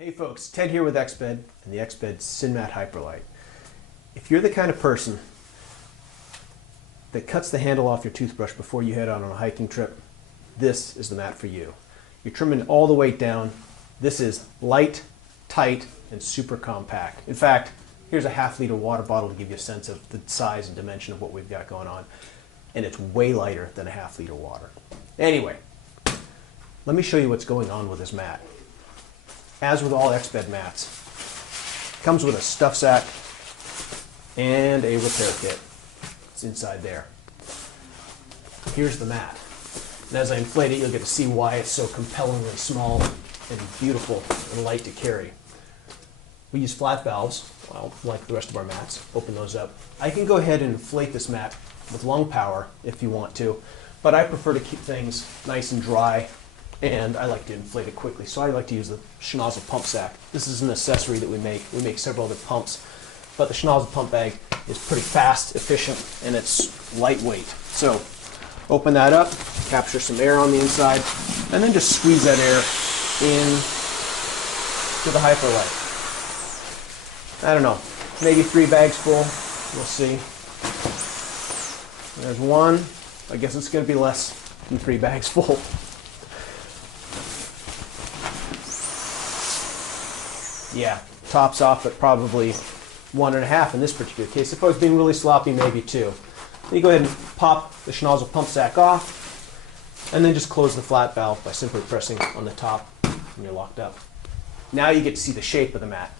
Hey folks, Ted here with Exped and the Exped SynMat HyperLite. If you're the kind of person that cuts the handle off your toothbrush before you head out on a hiking trip, this is the mat for you. You're trimming all the weight down. This is light, tight, and super compact. In fact, here's a half-liter water bottle to give you a sense of the size and dimension of what we've got going on. And it's way lighter than a half-liter water. Anyway, let me show you what's going on with this mat. As with all Exped mats, it comes with a stuff sack and a repair kit. It's inside there. Here's the mat. And as I inflate it, you'll get to see why it's so compellingly small and beautiful and light to carry. We use flat valves, well, like the rest of our mats. Open those up. I can go ahead and inflate this mat with lung power if you want to, but I prefer to keep things nice and dry, and I like to inflate it quickly, so I like to use the schnozzle pump sack. This is an accessory that we make. We make several other pumps, but the schnozzle pump bag is pretty fast, efficient, and it's lightweight. So open that up, capture some air on the inside, and then just squeeze that air in to the HyperLite. I don't know, maybe 3 bags full. We'll see. There's one. I guess it's going to be less than 3 bags full. Yeah, tops off at probably 1.5 in this particular case. If I was being really sloppy, maybe 2. Then you go ahead and pop the schnozzle pump sack off, and then just close the flat valve by simply pressing on the top, and you're locked up. Now you get to see the shape of the mat.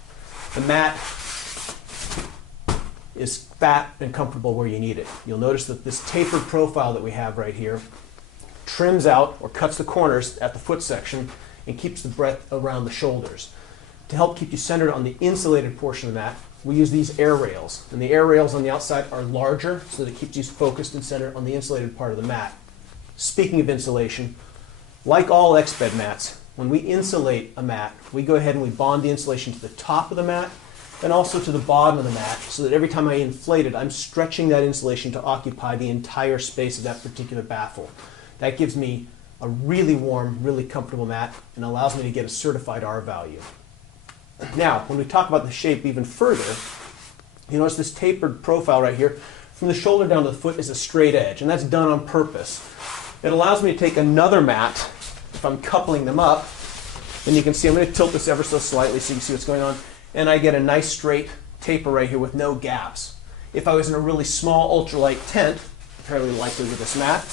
The mat is fat and comfortable where you need it. You'll notice that this tapered profile that we have right here trims out or cuts the corners at the foot section and keeps the breadth around the shoulders. To help keep you centered on the insulated portion of the mat, we use these air rails. And the air rails on the outside are larger so that it keeps you focused and centered on the insulated part of the mat. Speaking of insulation, like all Exped mats, when we insulate a mat, we go ahead and we bond the insulation to the top of the mat and also to the bottom of the mat, so that every time I inflate it, I'm stretching that insulation to occupy the entire space of that particular baffle. That gives me a really warm, really comfortable mat and allows me to get a certified R value. Now, when we talk about the shape even further, you notice this tapered profile right here. From the shoulder down to the foot is a straight edge, and that's done on purpose. It allows me to take another mat, if I'm coupling them up, and you can see I'm going to tilt this ever so slightly so you can see what's going on, and I get a nice straight taper right here with no gaps. If I was in a really small ultralight tent, fairly likely with this mat,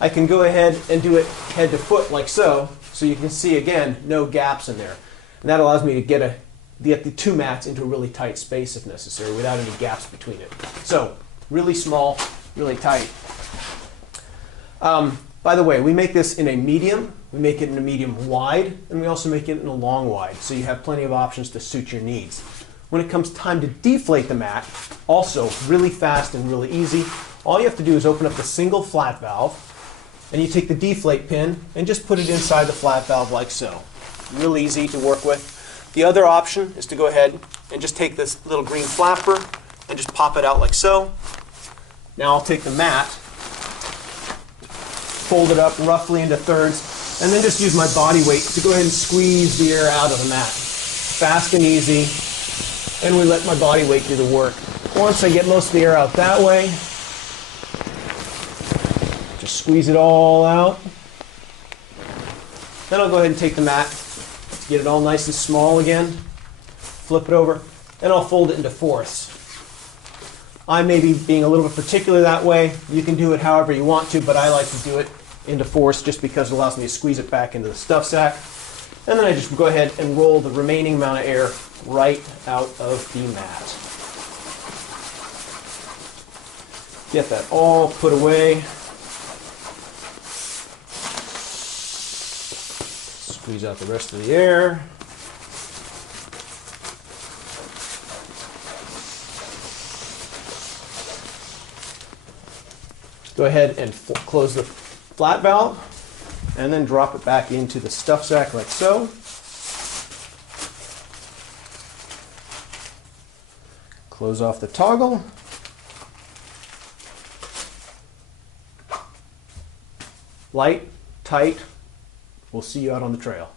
I can go ahead and do it head to foot like so you can see, again, no gaps in there. And that allows me to get the 2 mats into a really tight space if necessary without any gaps between it. So, really small, really tight. By the way, we make this in a medium, we make it in a medium wide, and we also make it in a long wide, so you have plenty of options to suit your needs. When it comes time to deflate the mat, also really fast and really easy, all you have to do is open up the single flat valve, and you take the deflate pin and just put it inside the flat valve like so. Real easy to work with. The other option is to go ahead and just take this little green flapper and just pop it out like so. Now I'll take the mat, fold it up roughly into thirds, and then just use my body weight to go ahead and squeeze the air out of the mat. Fast and easy, and we let my body weight do the work. Once I get most of the air out that way, just squeeze it all out. Then I'll go ahead and take the mat, get it all nice and small again, flip it over, and I'll fold it into fourths. I may be being a little bit particular that way. You can do it however you want to, but I like to do it into fourths just because it allows me to squeeze it back into the stuff sack. And then I just go ahead and roll the remaining amount of air right out of the mat. Get that all put away. Squeeze out the rest of the air. Go ahead and close the flat valve and then drop it back into the stuff sack like so. Close off the toggle. Light, tight. We'll see you out on the trail.